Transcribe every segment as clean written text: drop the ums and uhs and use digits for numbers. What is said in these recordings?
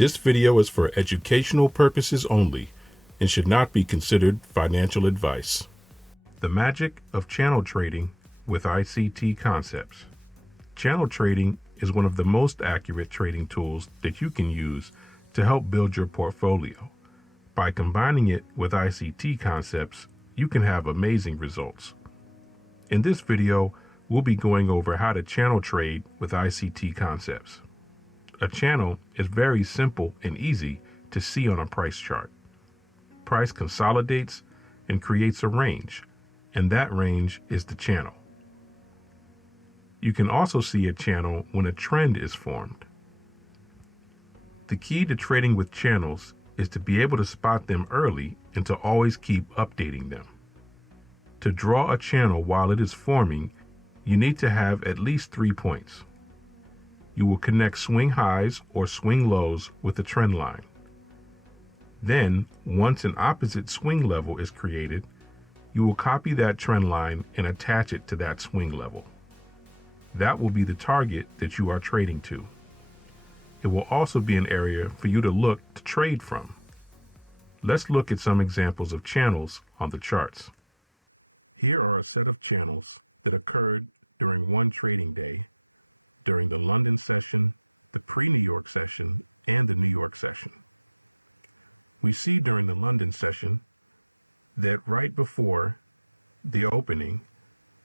This video is for educational purposes only and should not be considered financial advice. The magic of channel trading with ICT Concepts. Channel trading is one of the most accurate trading tools that you can use to help build your portfolio. By combining it with ICT Concepts, you can have amazing results. In this video, we'll be going over how to channel trade with ICT Concepts. A channel is very simple and easy to see on a price chart. Price consolidates and creates a range, and that range is the channel. You can also see a channel when a trend is formed. The key to trading with channels is to be able to spot them early and to always keep updating them. To draw a channel while it is forming, you need to have at least 3 points. You will connect swing highs or swing lows with a trend line. Then, once an opposite swing level is created, you will copy that trend line and attach it to that swing level. That will be the target that you are trading to. It will also be an area for you to look to trade from. Let's look at some examples of channels on the charts. Here are a set of channels that occurred during one trading day, during the London session, the pre-New York session, and the New York session. We see during the London session that right before the opening,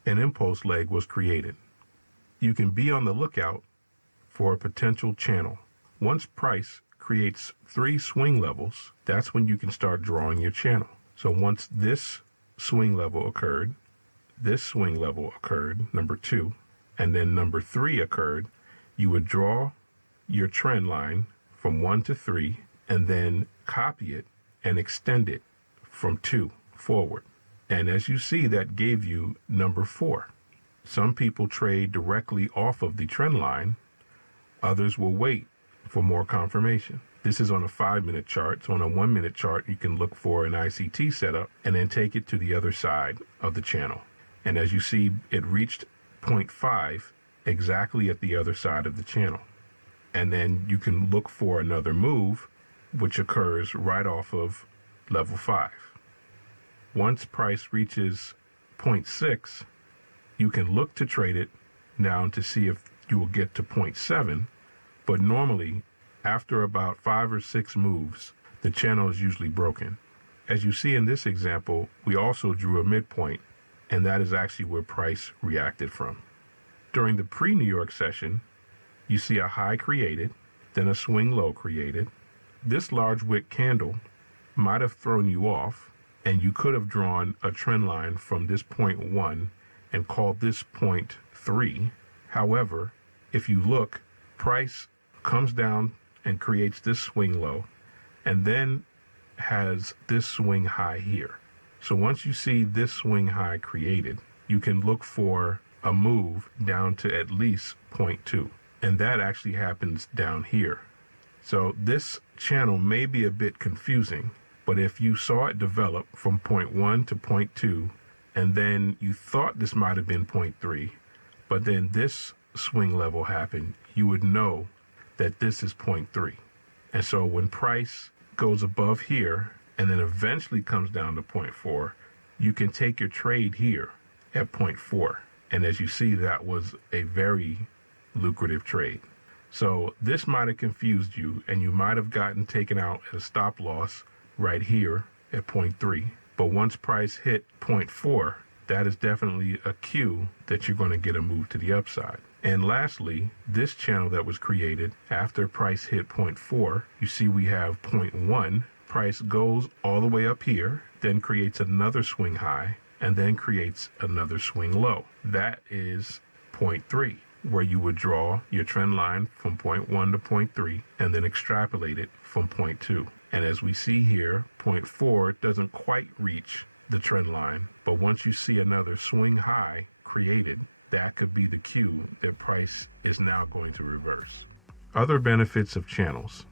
an impulse leg was created. You can be on the lookout for a potential channel. Once price creates 3 swing levels, that's when you can start drawing your channel. So once this swing level occurred, this swing level occurred, number 2, and then number 3 occurred, you would draw your trend line from 1 to 3 and then copy it and extend it from 2 forward. And as you see, that gave you number 4. Some people trade directly off of the trend line. Others will wait for more confirmation. This is on a 5-minute chart. So on a 1-minute chart, you can look for an ICT setup and then take it to the other side of the channel. And as you see, it reached 0.5 exactly at the other side of the channel. And then you can look for another move, which occurs right off of level 5. Once price reaches 0.6, you can look to trade it down to see if you will get to 0.7. But normally, after about 5 or 6 moves, the channel is usually broken. As you see in this example, we also drew a midpoint, and that is actually where price reacted from. During the pre-New York session, you see a high created, then a swing low created. This large wick candle might have thrown you off, and you could have drawn a trend line from this point 1 and called this point 3. However, if you look, price comes down and creates this swing low, and then has this swing high here. So once you see this swing high created, you can look for a move down to at least 0.2. And that actually happens down here. So this channel may be a bit confusing, but if you saw it develop from 0.1 to 0.2, and then you thought this might have been 0.3, but then this swing level happened, you would know that this is 0.3. And so when price goes above here, and then eventually comes down to 0.4, you can take your trade here at 0.4. And as you see, that was a very lucrative trade. So this might have confused you, and you might have gotten taken out at a stop loss right here at 0.3. But once price hit 0.4, that is definitely a cue that you're going to get a move to the upside. And lastly, this channel that was created after price hit 0.4, you see we have 0.1. Price goes all the way up here, then creates another swing high, and then creates another swing low. That is 0.3, where you would draw your trend line from 0.1 to 0.3 and then extrapolate it from 0.2. And as we see here, 0.4 doesn't quite reach the trend line, but once you see another swing high created, that could be the cue that price is now going to reverse. Other benefits of channels.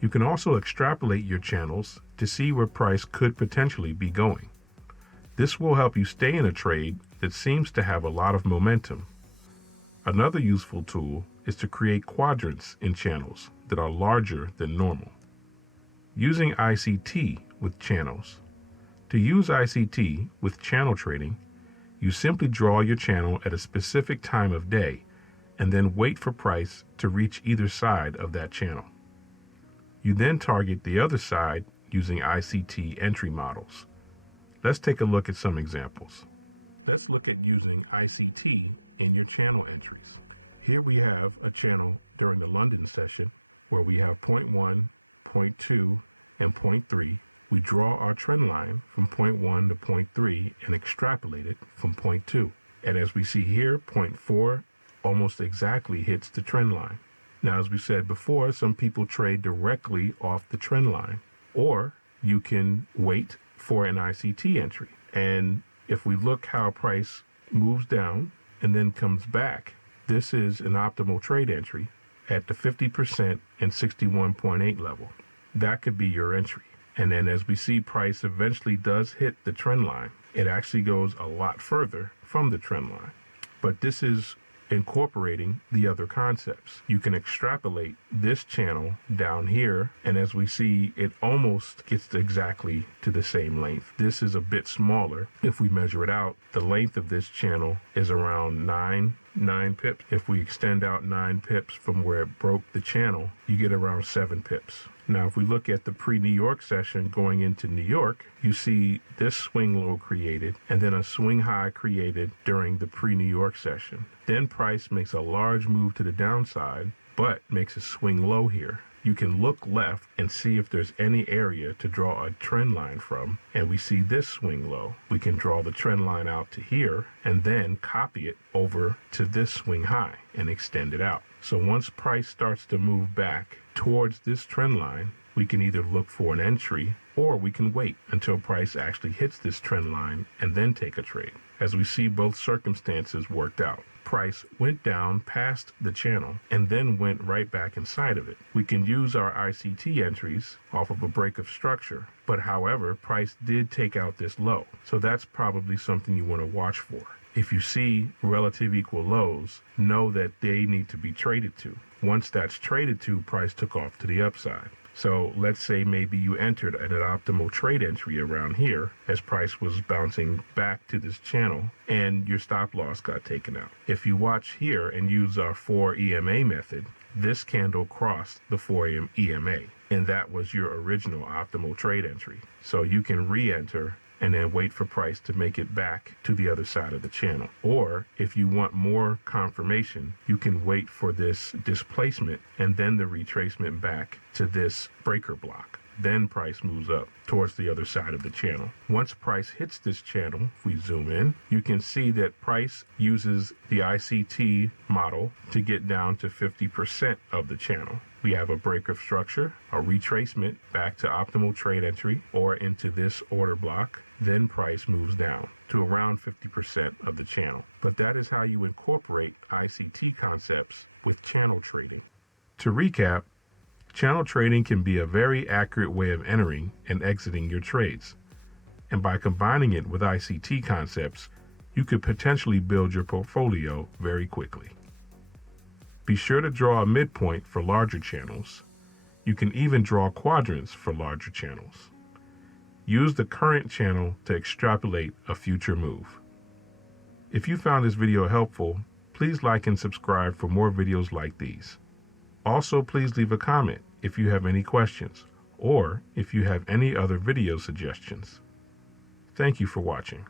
You can also extrapolate your channels to see where price could potentially be going. This will help you stay in a trade that seems to have a lot of momentum. Another useful tool is to create quadrants in channels. that are larger than normal. Using ICT with channels. To use ICT with channel trading, you simply draw your channel at a specific time of day and then wait for price to reach either side of that channel. You then target the other side using ICT entry models. Let's take a look at some examples. Let's look at using ICT in your channel entries. Here we have a channel during the London session where we have point 1, point 2, and point 3. We draw our trend line from point 1 to point 3 and extrapolate it from point 2. And as we see here, point 4 almost exactly hits the trend line. Now, as we said before, some people trade directly off the trend line, or you can wait for an ICT entry. And if we look how price moves down and then comes back, this is an optimal trade entry at the 50% and 61.8 level. That could be your entry. And then as we see price eventually does hit the trend line, it actually goes a lot further from the trend line. But this is incorporating the other concepts. You can extrapolate this channel down here, and as we see, it almost gets exactly to the same length. This is a bit smaller. If we measure it out, the length of this channel is around 9 pips. If we extend out 9 pips from where it broke the channel, you get around 7 pips. Now, if we look at the pre-New York session going into New York, you see this swing low created and then a swing high created during the pre-New York session. Then price makes a large move to the downside, but makes a swing low here. You can look left and see if there's any area to draw a trend line from, and we see this swing low. We can draw the trend line out to here and then copy it over to this swing high and extend it out. So once price starts to move back towards this trend line, we can either look for an entry or we can wait until price actually hits this trend line and then take a trade. As we see, both circumstances worked out. Price went down past the channel and then went right back inside of it. We can use our ICT entries off of a break of structure, but however, price did take out this low. So that's probably something you want to watch for. If you see relative equal lows, know that they need to be traded to. Once that's traded to, price took off to the upside. So let's say maybe you entered at an optimal trade entry around here as price was bouncing back to this channel and your stop loss got taken out. If you watch here and use our 4 EMA method, this candle crossed the 4 EMA, and that was your original optimal trade entry. So you can re-enter and then wait for price to make it back to the other side of the channel. Or if you want more confirmation, you can wait for this displacement and then the retracement back to this breaker block. Then price moves up towards the other side of the channel. Once price hits this channel, if we zoom in, you can see that price uses the ICT model to get down to 50% of the channel. We have a break of structure, a retracement back to optimal trade entry or into this order block. Then price moves down to around 50% of the channel. But that is how you incorporate ICT concepts with channel trading. To recap, channel trading can be a very accurate way of entering and exiting your trades. And by combining it with ICT concepts, you could potentially build your portfolio very quickly. Be sure to draw a midpoint for larger channels. You can even draw quadrants for larger channels. Use the current channel to extrapolate a future move. If you found this video helpful, please like and subscribe for more videos like these. Also, please leave a comment if you have any questions or if you have any other video suggestions. Thank you for watching.